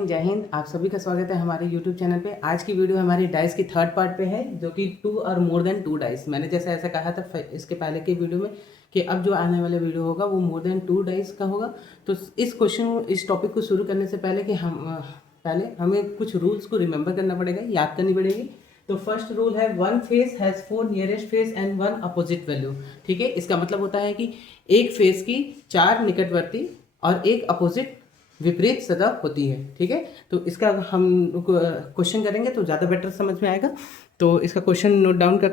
जय हिंद। आप सभी का स्वागत है हमारे YouTube चैनल पे। आज की वीडियो हमारी डाइस की थर्ड पार्ट पे है, जो कि 2 और मोर देन 2 डाइस। मैंने जैसे ऐसा कहा था इसके पहले की वीडियो में कि अब जो आने वाला वीडियो होगा वो मोर देन 2 डाइस का होगा। तो इस टॉपिक को शुरू करने से पहले कि हमें कुछ रूल्स को रिमेंबर करना पड़ेगा, याद करनी पड़ेगी। तो फर्स्ट रूल है 1 face has 4 nearest face and 1 opposite value. ठीक है, इसका मतलब होता है कि एक फेस की 4 निकटवर्ती और एक अपोजिट विपरीत सतह होती है। ठीक है, तो इसका हम क्वेश्चन करेंगे तो ज़्यादा बेटर समझ में आएगा। तो इसका क्वेश्चन नोट डाउन कर।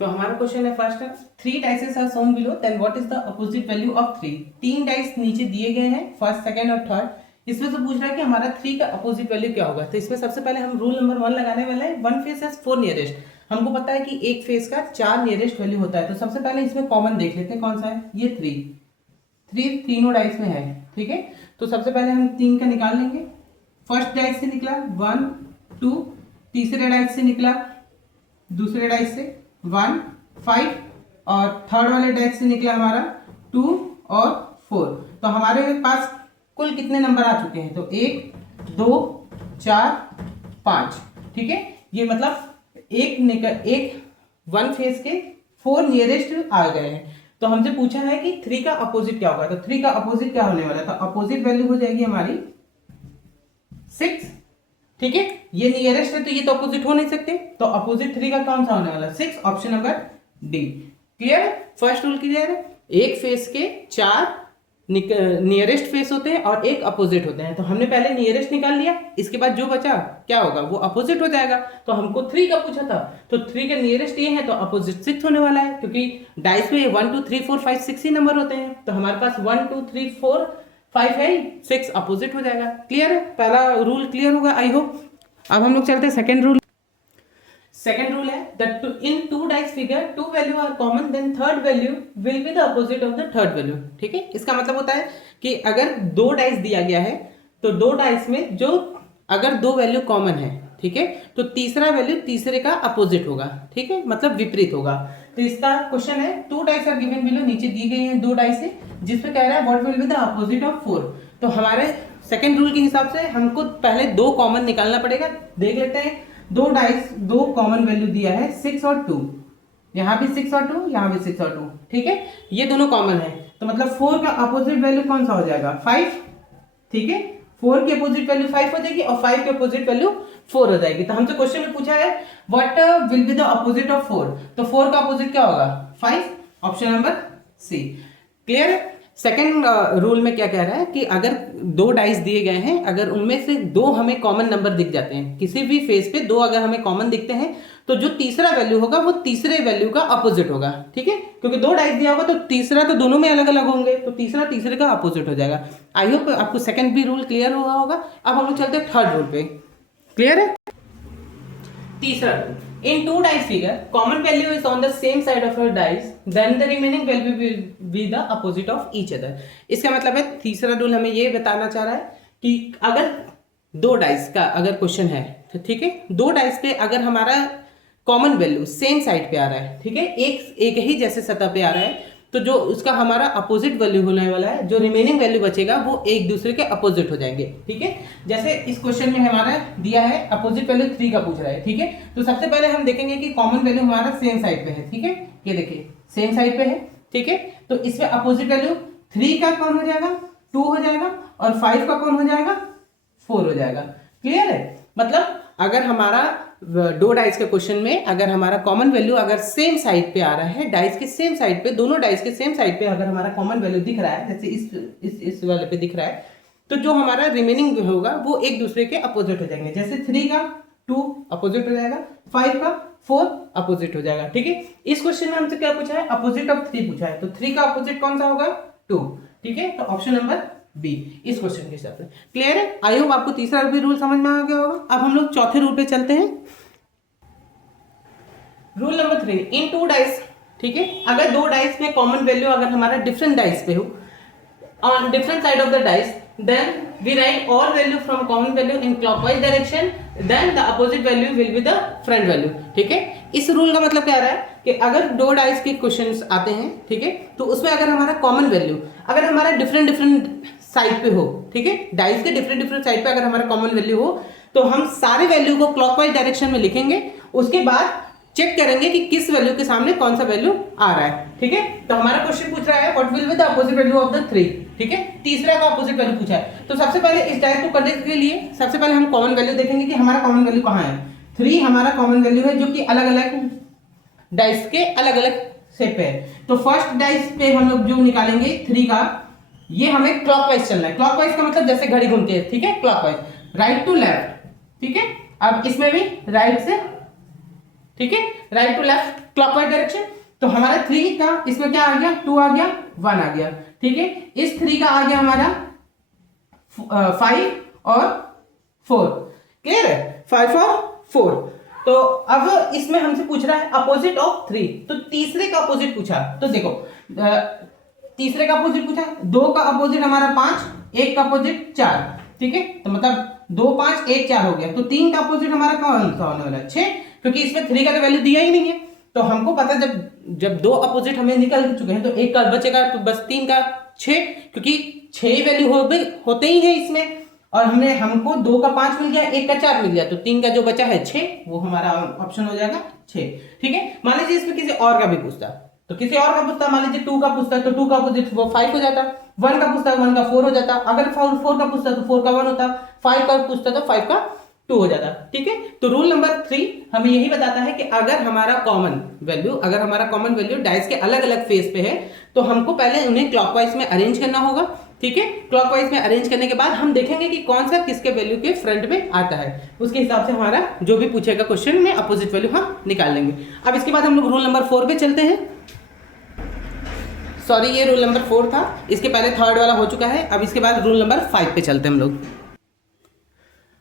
तो हमारा क्वेश्चन है first, 3 dices are shown below, then what is the opposite value of 3। 3 dice नीचे दिए गए हैं, फर्स्ट, सेकंड और थर्ड। इसमें से पूछ रहा है कि हमारा 3 का अपोजिट वैल्यू क्या होगा। तो इसमें सबसे पहले हम रूल नंबर 1 लगाने वाले हैं। 1 फेस हैज 4 नियरेस्ट। हमको पता है कि एक फेस का 4 नियरेस्ट वैल्यू होता है। तो सबसे पहले इसमें कॉमन देख लेते हैं कौन सा है। ये 3 तीनों डाइस में है। ठीक है, तो सबसे पहले हम 3 का निकाल लेंगे। फर्स्ट डाइस से निकला 1 2, तीसरे डाइस से निकला, दूसरे डाइस से 1 5 और थर्ड वाले डाइस से निकला हमारा 2 और 4। तो हमारे पास कुल कितने नंबर आ चुके हैं। तो 1 2 4 5। ठीक है, ये मतलब एक 1 फेस के 4 नियरेस्ट आ गए हैं। तो हमसे पूछा है कि 3 का अपोजिट क्या होगा। तो 3 का अपोजिट क्या होने वाला है। तो अपोजिट वैल्यू हो जाएगी हमारी 6। ठीक है, ये नियरेस्ट है तो ये तो अपोजिट हो नहीं सकते। तो अपोजिट 3 का कौन सा होने वाला है, 6, ऑप्शन नंबर डी। क्लियर है, फर्स्ट रूल क्लियर है। एक फेस के 4 नियरेस्ट फेस होते हैं और एक अपोजिट होते हैं। तो हमने पहले नियरेस्ट निकाल लिया, इसके बाद जो बचा क्या होगा, वो अपोजिट हो जाएगा। तो हमको 3 का पूछा था, तो 3 के नियरेस्ट ये है तो अपोजिट 6 होने वाला है, क्योंकि डाइस में 1 2 3 4 5 6 ही नंबर होते हैं। तो हमारे पास 1 2 3 4 5 है, 6 अपोजिट हो जाएगा। क्लियर है, पहला रूल क्लियर होगा आई होप। अब हम लोग चलते हैं सेकेंड रूल। सेकेंड रूल है that in 2 dice figure 2 value are common, then third value will be the opposite of the third value। ठीक है, इसका मतलब होता है कि अगर 2 डाइस दिया गया है तो 2 डाइस में जो अगर 2 वैल्यू कॉमन है, ठीक है, तो तीसरा वैल्यू तीसरे का अपोजिट होगा। ठीक है, मतलब विपरीत होगा। तो इसका क्वेश्चन है 2 डाइस आर गिवन बिलो, नीचे दी गई है 2 डाइस है, जिसपे कह रहा है what will be the opposite of 4। तो हमारे सेकेंड रूल के हिसाब से हमको पहले 2 कॉमन निकालना पड़ेगा। देख लेते हैं, 2 डाइस 2 कॉमन वैल्यू दिया है 6 और 2, यहाँ भी 6 और 2, यहाँ भी 6 और 2। ठीक है, ये दोनों कॉमन है, तो मतलब 4 का अपोजिट वैल्यू कौन सा हो जाएगा, 5। ठीक है, 4 की अपोजिट वैल्यू 5 हो जाएगी और 5 की अपोजिट वैल्यू 4 हो जाएगी। तो हमसे क्वेश्चन में पूछा है what will be the opposite of 4। तो 4 का अपोजिट क्या होगा, 5, ऑप्शन नंबर सी। क्लियर है। सेकेंड रूल में क्या कह रहा है कि अगर 2 डाइस दिए गए हैं, अगर उनमें से 2 हमें कॉमन नंबर दिख जाते हैं, किसी भी फेस पे 2 अगर हमें कॉमन दिखते हैं, तो जो तीसरा वैल्यू होगा वो तीसरे वैल्यू का अपोजिट होगा। ठीक है, क्योंकि 2 डाइस दिया होगा तो तीसरा तो दोनों में अलग अलग होंगे, तो तीसरा तीसरे का अपोजिट हो जाएगा। आई होप आपको सेकंड भी रूल क्लियर हुआ होगा। अब हम लोग चलते हैं थर्ड रूल पे। क्लियर है, तीसरा rule, in 2 dice figure common value is on the same side of a dice, then the remaining value will be the opposite of each other। इसका मतलब है तीसरा रूल हमें ये बताना चाह रहा है कि अगर 2 डाइस का अगर क्वेश्चन है, तो ठीक है, 2 डाइस पे अगर हमारा कॉमन वैल्यू सेम साइड पे आ रहा है, ठीक है, एक ही जैसे सतह पे आ रहा है, तो जो उसका हमारा अपोजिट वैल्यू होने वाला है, जो रिमेनिंग वैल्यू बचेगा वो एक दूसरे के अपोजिट हो जाएंगे। ठीक है, जैसे इस क्वेश्चन में हमारा दिया है अपोजिट वैल्यू 3 का पूछ रहा है। ठीक है, तो सबसे पहले हम देखेंगे कि कॉमन वैल्यू हमारा सेम साइड पे है। ठीक है, ये देखिए सेम साइड पे है। ठीक है, तो इसमें अपोजिट वैल्यू 3 का कौन हो जाएगा, 2 हो जाएगा, और 5 का कौन हो जाएगा, 4 हो जाएगा। क्लियर है, मतलब अगर हमारा 2 डाइस के क्वेश्चन में अगर हमारा कॉमन वैल्यू अगर सेम साइड पे आ रहा है, डाइस के सेम साइड पे, दोनों डाइस के सेम साइड पे अगर हमारा कॉमन वैल्यू दिख रहा है, जैसे इस वाले पे दिख रहा है, तो जो हमारा रिमेनिंग होगा वो एक दूसरे के अपोजिट हो जाएंगे। जैसे 3 का 2 अपोजिट हो जाएगा, 5 का 4 अपोजिट हो जाएगा। ठीक है, इस क्वेश्चन में हमसे क्या पूछा है, अपोजिट ऑफ 3 पूछा है, तो 3 का अपोजिट कौन सा होगा, 2। ठीक है, तो ऑप्शन नंबर बी इस क्वेश्चन के हिसाब से। क्लियर है, आई होप आपको तीसरा भी रूल समझ में आ गया होगा। अब हम लोग चौथे रूल पे चलते हैं। रूल नंबर 3, इन 2 डाइस, ठीक है, अगर 2 डाइस में कॉमन वैल्यू अगर हमारा डिफरेंट डाइस पे हो, on different side of the dice, then we write all value from common value in clockwise direction, then the opposite value will be the front value. ठीक है, इस rule का मतलब क्या रहा है कि अगर 2 डाइस के क्वेश्चंस आते हैं, ठीक है, तो उसमें अगर हमारा कॉमन वैल्यू अगर हमारा डिफरेंट साइड पे हो, ठीक है, डाइस के डिफरेंट डिफरेंट साइड पे अगर हमारा कॉमन वैल्यू हो तो हम सारे वैल्यू को क्लॉकवाइज डायरेक्शन में लिखेंगे, उसके बाद चेक करेंगे कि किस वैल्यू के सामने कौन सा वैल्यू आ रहा है, ठीक है। तो हमारा क्वेश्चन पूछ रहा है what will be the opposite value of the 3, ठीक है, तीसरा का अपोजिट वैल्यू पूछा है। तो सबसे पहले इस डाइस को करने के लिए सबसे पहले हम कॉमन वैल्यू देखेंगे कि हमारा कॉमन वैल्यू कहाँ है। 3 हमारा कॉमन वैल्यू है जो कि अलग अलग डाइस के अलग अलग शेप पे है। तो फर्स्ट डाइस पे हम लोग जो निकालेंगे 3 का, ये हमें क्लॉकवाइज चलना है। क्लॉकवाइज का मतलब जैसे घड़ी घूमती है, ठीक है, क्लॉकवाइज, राइट टू लेफ्ट, ठीक है। अब इसमें भी राइट से, ठीक है, right to left clockwise direction. तो हमारा 3 का इसमें क्या आ गया, 2 आ गया, 1 आ गया, ठीक है। इस 3 का आ गया हमारा 5 और 4, क्लियर है, 5 और 4। तो अब इसमें हमसे पूछ रहा है अपोजिट ऑफ 3, तो तीसरे का अपोजिट पूछा। तो देखो तीसरे का अपोजिट पूछा, 2 का अपोजिट हमारा 5, 1 का अपोजिट 4, ठीक है। तो मतलब 2 5 1 4 हो गया। तो 3 का अपोजिट हमारा कौन सा होने वाला है, 6, क्योंकि इसमें 3 का तो वैल्यू दिया ही नहीं है। तो हमको पता जब जब 2 अपोजिट हमें निकल चुके हैं तो 1 का बचेगा, तो बस 3 का 6, क्योंकि 6 वैल्यू होते ही है इसमें, और हमको 2 का 5 मिल गया, 1 का 4 मिल गया, तो 3 का जो बचा है 6, वो हमारा ऑप्शन हो जाएगा 6, ठीक है। मान लीजिए इसमें किसी और का भी पूछता, तो किसी और का पूछता, मान लीजिए 2 का पूछता है तो 2 का अपोजिट वो 5 हो जाता, 1 का पूछता है 1 का 4 हो जाता, अगर 4 का पूछता तो 4 का 1 होता, 5 का पूछता तो 5 का 2 हो जाता, ठीक है। तो रूल नंबर 3 हमें यही बताता है कि अगर हमारा कॉमन वैल्यू डाइस के अलग अलग फेस पे है तो हमको पहले उन्हें क्लॉकवाइज में अरेंज करना होगा, ठीक है। क्लॉकवाइज में अरेंज करने के बाद हम देखेंगे कि कौन सा किसके वैल्यू के फ्रंट में आता है, उसके हिसाब से हमारा जो भी पूछेगा क्वेश्चन में अपोजिट वैल्यू हम निकाल लेंगे। अब इसके बाद हम लोग रूल नंबर 4 पे चलते हैं। सॉरी, ये रूल नंबर 4 था, इसके पहले थर्ड वाला हो चुका है। अब इसके बाद रूल नंबर 5 पे चलते हैं हम लोग।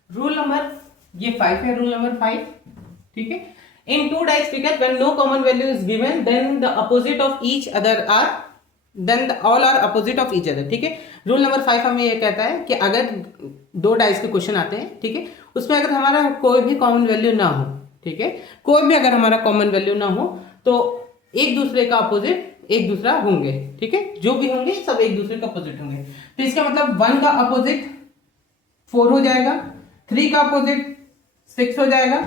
रूल नंबर ये 5 है, रूल नंबर 5, ठीक है। In 2 dice figure when no common value is given then the opposite of each other are all are opposite of each other, ठीक है। रूल नंबर 5 हमें ये कहता है कि अगर 2 डाइस के क्वेश्चन आते हैं, ठीक है, उसमें अगर हमारा कोई भी कॉमन वैल्यू ना हो, ठीक है, कोई भी अगर हमारा कॉमन वैल्यू ना हो तो एक दूसरे का अपोजिट एक दूसरा होंगे, ठीक है, जो भी होंगे सब एक दूसरे का अपोजिट होंगे। तो इसका मतलब 1 का अपोजिट 4 हो जाएगा, 3 का अपोजिट 6 हो जाएगा,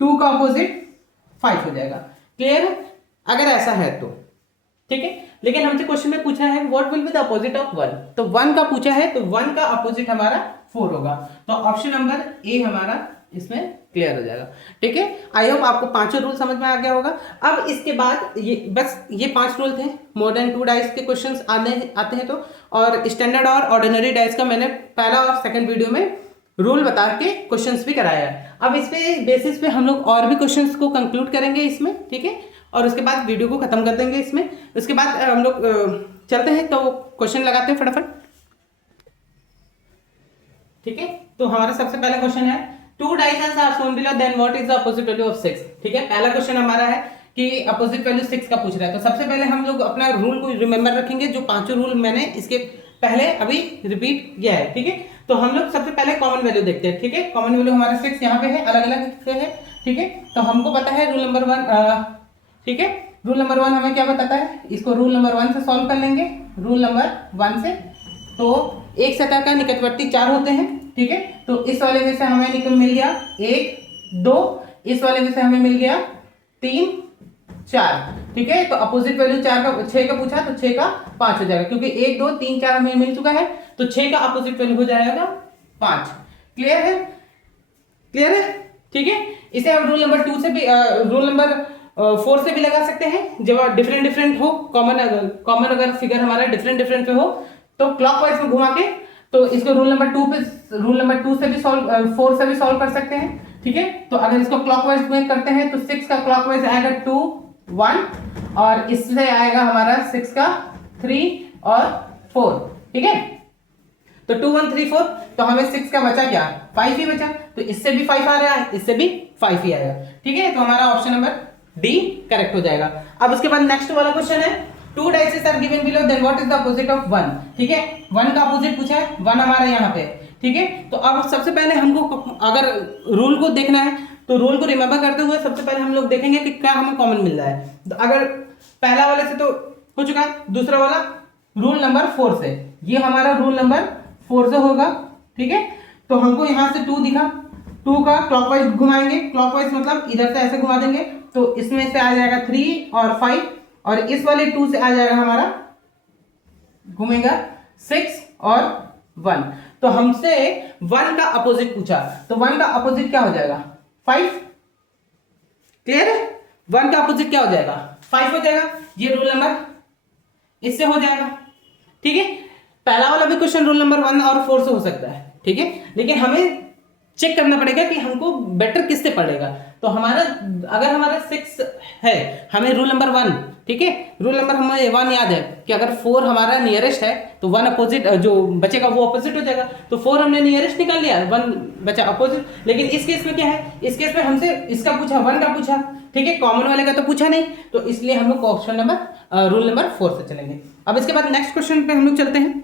2 का अपोजिट 5 हो जाएगा, क्लियर है, अगर ऐसा है तो, ठीक है। लेकिन हमसे क्वेश्चन में पूछा है what will be the opposite of 1, तो 1 का पूछा है, तो 1 का अपोजिट हमारा 4 होगा। तो ऑप्शन नंबर ए हमारा इसमें क्लियर हो जाएगा, ठीक है। आई होप आपको पांचों रूल समझ में आ गया होगा। अब इसके बाद ये 5 रूल थे मोर देन 2 डाइस के क्वेश्चंस आते हैं तो, और स्टैंडर्ड और ऑर्डिनरी डाइस का मैंने पहला और सेकंड वीडियो में रूल बता के क्वेश्चंस भी कराया है। अब इस पे बेसिस पे हम लोग और भी क्वेश्चंस को कंक्लूड करेंगे इसमें, ठीक है, और उसके बाद वीडियो को खत्म कर देंगे इसमें। उसके बाद हम लोग चलते हैं तो क्वेश्चन लगाते हैं फटाफट, ठीक है। तो हमारा सबसे पहला क्वेश्चन है 2 dice are shown below then what is the opposite value of 6, ठीक है। पहला क्वेश्चन हमारा है कि अपोजिट वैल्यू 6 का पूछ रहा है। तो सबसे पहले हम लोग अपना रूल को रिमेंबर रखेंगे, जो 5 रूल मैंने इसके पहले अभी रिपीट किया है, ठीक है। तो हम लोग सबसे पहले कॉमन वैल्यू देखते हैं, ठीक है। कॉमन वैल्यू हमारा 6 यहाँ पे है, अलग अलग से है, ठीक है। तो हमको पता है रूल नंबर 1, ठीक है। रूल नंबर 1 हमें क्या बताता है, इसको रूल नंबर 1 से सॉल्व कर लेंगे। रूल नंबर 1 से, तो एक सतह का निकटवर्ती 4 होते हैं, ठीक है। तो इस वाले में से हमें मिल गया 1 2, इस वाले में से हमें मिल गया 3 4, ठीक है। तो अपोजिट वैल्यू 6 का पूछा तो 6 का 5 हो जाएगा, क्योंकि 1 2 3 4 हमें मिल चुका है, तो 6 का अपोजिट वैल्यू हो जाएगा 5, क्लियर है, क्लियर है, ठीक है। इसे हम रूल नंबर 2 से भी रूल नंबर 4 से भी लगा सकते हैं, जब डिफरेंट हो, कॉमन अगर फिगर हमारा डिफरेंट पे हो तो क्लॉकवाइज में घुमा के, तो इसको रूल नंबर 2 से भी 4 से भी सॉल्व कर सकते हैं, ठीक है। तो अगर इसको क्लॉकवाइज में करते हैं तो 6 का क्लॉकवाइज आएगा 2 1, और इससे आएगा हमारा 6 का 3 और 4, ठीक है। तो 2 1 3 4, तो हमें 6 का बचा क्या, 5 ही बचा, तो इससे भी 5 आ रहा है, इससे भी 5 ही आएगा, ठीक है। तो हमारा ऑप्शन नंबर डी करेक्ट हो जाएगा। अब उसके बाद नेक्स्ट वाला क्वेश्चन है 2 dices are given below then what is the opposite of 1, ठीक है। 1 का अपोजिट पूछा है, 1 हमारा यहाँ पे, ठीक है। तो अब सबसे पहले हमको अगर रूल को देखना है तो रूल को रिमेंबर करते हुए सबसे पहले हम लोग देखेंगे कि क्या हमें कॉमन मिल रहा है। तो अगर पहला वाले से तो हो चुका है, दूसरा वाला रूल नंबर 4 से, ये हमारा रूल नंबर 4 से होगा, ठीक है। तो हमको यहाँ से 2 दिखा, 2 का क्लॉकवाइज घुमाएंगे, क्लॉकवाइज मतलब इधर से ऐसे घुमा देंगे, तो इसमें से आ जाएगा 3 और 5, और इस वाले 2 से आ जाएगा हमारा घूमेगा 6 और 1। तो हमसे 1 का अपोजिट पूछा, तो 1 का अपोजिट क्या हो जाएगा 5, क्लियर है। 1 का अपोजिट क्या हो जाएगा 5 हो जाएगा, ये रूल नंबर इससे हो जाएगा, ठीक है। पहला वाला भी क्वेश्चन रूल नंबर 1 और 4 से हो सकता है, ठीक है, लेकिन हमें चेक करना पड़ेगा कि हमको बेटर किससे पड़ेगा। तो हमारा अगर हमारा 6 है, हमें रूल नंबर 1, ठीक है, रूल नंबर हमें 1 याद है कि अगर 4 हमारा नियरेस्ट है तो 1 अपोजिट जो बचेगा वो अपोजिट हो जाएगा। तो 4 हमने नियरेस्ट निकाल लिया, 1 बचा अपोजिट। लेकिन इस केस में क्या है, इस केस में हमसे इसका पूछा 1 का पूछा, ठीक है, कॉमन वाले का तो पूछा नहीं, तो इसलिए हम लोग ऑप्शन नंबर रूल नंबर 4 से चलेंगे। अब इसके बाद नेक्स्ट क्वेश्चन पे हम लोग चलते हैं,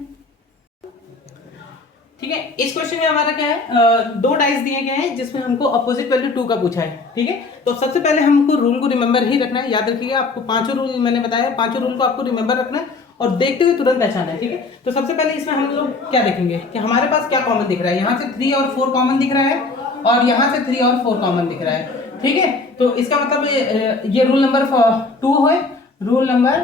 ठीक है। इस क्वेश्चन में हमारा क्या है, 2 डाइस दिए गए हैं जिसमें हमको अपोजिट वैल्यू 2 का पूछा है, ठीक है। तो सबसे पहले हमको रूल को रिमेंबर ही रखना है, याद रखिएगा, आपको 5 रूल मैंने बताया, 5 रूल को आपको रिमेंबर रखना है और देखते हुए तुरंत पहचाना है, ठीक है। तो सबसे पहले इसमें हम लोग क्या देखेंगे कि हमारे पास क्या कॉमन दिख रहा है, यहाँ से 3 और 4 कॉमन दिख रहा है और यहाँ से 3 और 4 कॉमन दिख रहा है, ठीक है। तो इसका मतलब ये रूल नंबर 2 है, रूल नंबर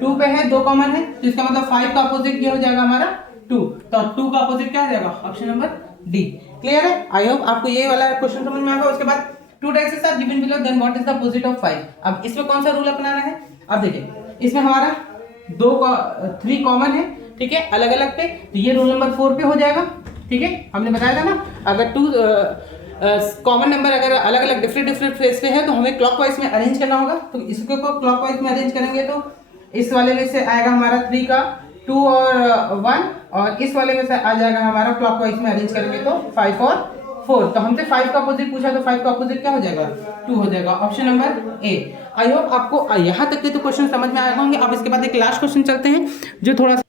2 पे है, 2 कॉमन है, तो इसका मतलब 5 का अपोजिट ये हो जाएगा हमारा 2, तो 2 का अपोजिट क्या हो जाएगा ऑप्शन नंबर डी, क्लियर है। आई होप आपको ये वाला क्वेश्चन समझ में आएगा। उसके बाद 2 dices are given below, then what is the opposite of 5। अब इसमें कौन सा रूल अपनाना है, अब देखिए इसमें हमारा 3 कॉमन है, ठीक है, अलग अलग पे, तो ये रूल नंबर 4 पे हो जाएगा, ठीक है। हमने बताया था ना, अगर 2 कॉमन नंबर अगर अलग अलग डिफरेंट फेस पे है तो हमें क्लॉकवाइज में अरेंज करना होगा, तो इसको क्लॉकवाइज में अरेंज करेंगे तो इस वाले में से आएगा हमारा 3 का 2 और 1, और इस वाले में से आ जाएगा हमारा क्लॉकवाइज में अरेंज करेंगे तो 5 और 4। तो हमसे 5 का अपोजिट पूछा, तो 5 का अपोजिट क्या हो जाएगा 2 हो जाएगा, option number A. I hope आपको यहाँ तक के तो क्वेश्चन समझ में आए होंगे। अब इसके बाद एक लास्ट क्वेश्चन चलते हैं जो थोड़ा,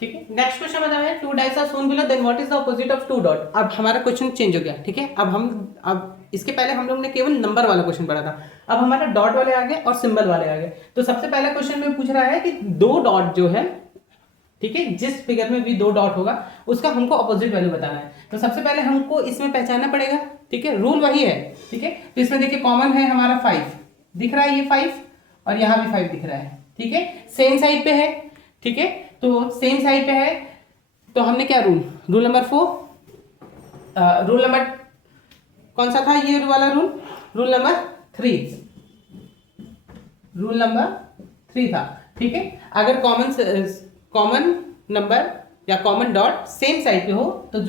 ठीक है। नेक्स्ट क्वेश्चन बता है 2 dice are shown below, then what is the opposite of 2 dot. अब हमारा क्वेश्चन चेंज हो गया, ठीक है। अब इसके पहले हम लोग ने केवल नंबर वाला क्वेश्चन पढ़ा था, अब हमारा डॉट वाले आ गए और सिंबल वाले आ गए। तो सबसे पहला क्वेश्चन में पूछ रहा है कि 2 डॉट जो है, ठीक है, जिस फिगर में भी 2 डॉट होगा उसका हमको अपोजिट वैल्यू बताना है। तो सबसे पहले हमको इसमें पहचानना पड़ेगा, ठीक है, रूल वही है, ठीक है। तो इसमें देखिए कॉमन है हमारा 5 दिख रहा है, ये 5 और यहाँ भी 5 दिख रहा है, ठीक है, सेम साइड पे है, ठीक है। तो सेम साइड पे है तो हमने क्या रूल नंबर 4, रूल नंबर कौन सा था ये वाला रूल नंबर 3, रूल नंबर 3 था, ठीक है। अगर कॉमन नंबर या कॉमन डॉट सेम साइड पे हो तो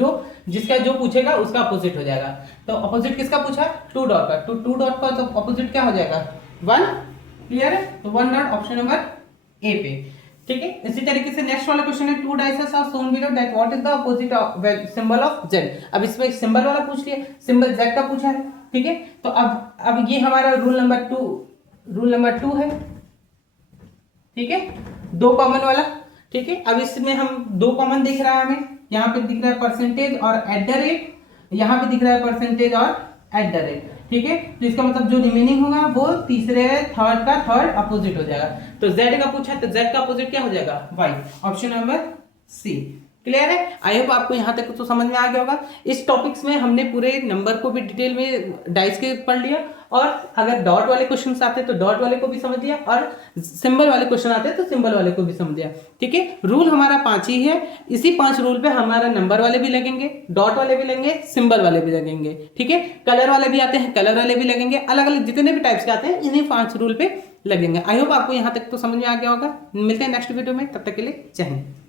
जिसका जो पूछेगा उसका अपोजिट हो जाएगा। तो अपोजिट किसका पूछा 2 डॉट का, तो 2 डॉट का तो अपोजिट क्या हो जाएगा 1, क्लियर है। तो 1 डॉट ऑप्शन नंबर ए पे, ठीक है। इसी तरीके से नेक्स्ट वाला क्वेश्चन है 2 dices are shown below, that what is the opposite of symbol of z. अब इसमें सिंबल वाला पूछ लिया, सिंबल जेड का पूछा है, ठीक है। तो अब ये हमारा रूल नंबर 2 है, ठीक है, 2 कॉमन वाला, ठीक है। अब इसमें हम 2 कॉमन दिख रहा है, हमें यहाँ पे दिख रहा है परसेंटेज और एट द रेट, यहाँ पे दिख रहा है परसेंटेज और एट द रेट, ठीक है। तो इसका मतलब जो रिमेनिंग होगा वो तीसरे थर्ड का थर्ड अपोजिट हो जाएगा। तो z का पूछा तो z का अपोजिट क्या हो जाएगा y, option number C, clear है। आई होप आपको यहाँ तक तो समझ में आ गया होगा। इस टॉपिक्स में हमने पूरे नंबर को भी डिटेल में डाइस के पढ़ लिया, और अगर डॉट वाले क्वेश्चन आते तो डॉट वाले को भी समझ लिया, और सिंबल वाले क्वेश्चन आते तो सिंबल वाले को भी समझ लिया, ठीक है। रूल हमारा 5 ही है, इसी 5 रूल पे हमारा नंबर वाले भी लगेंगे, डॉट वाले भी लगेंगे, सिंबल वाले भी लगेंगे, ठीक है। कलर वाले भी आते हैं, कलर वाले भी लगेंगे, अलग अलग जितने भी टाइप्स के आते हैं इन्हीं 5 रूल पे लगेंगे। आई होप आपको यहाँ तक तो समझ में आ गया होगा। मिलते हैं नेक्स्ट वीडियो में, तब तक के लिए जय हिंद।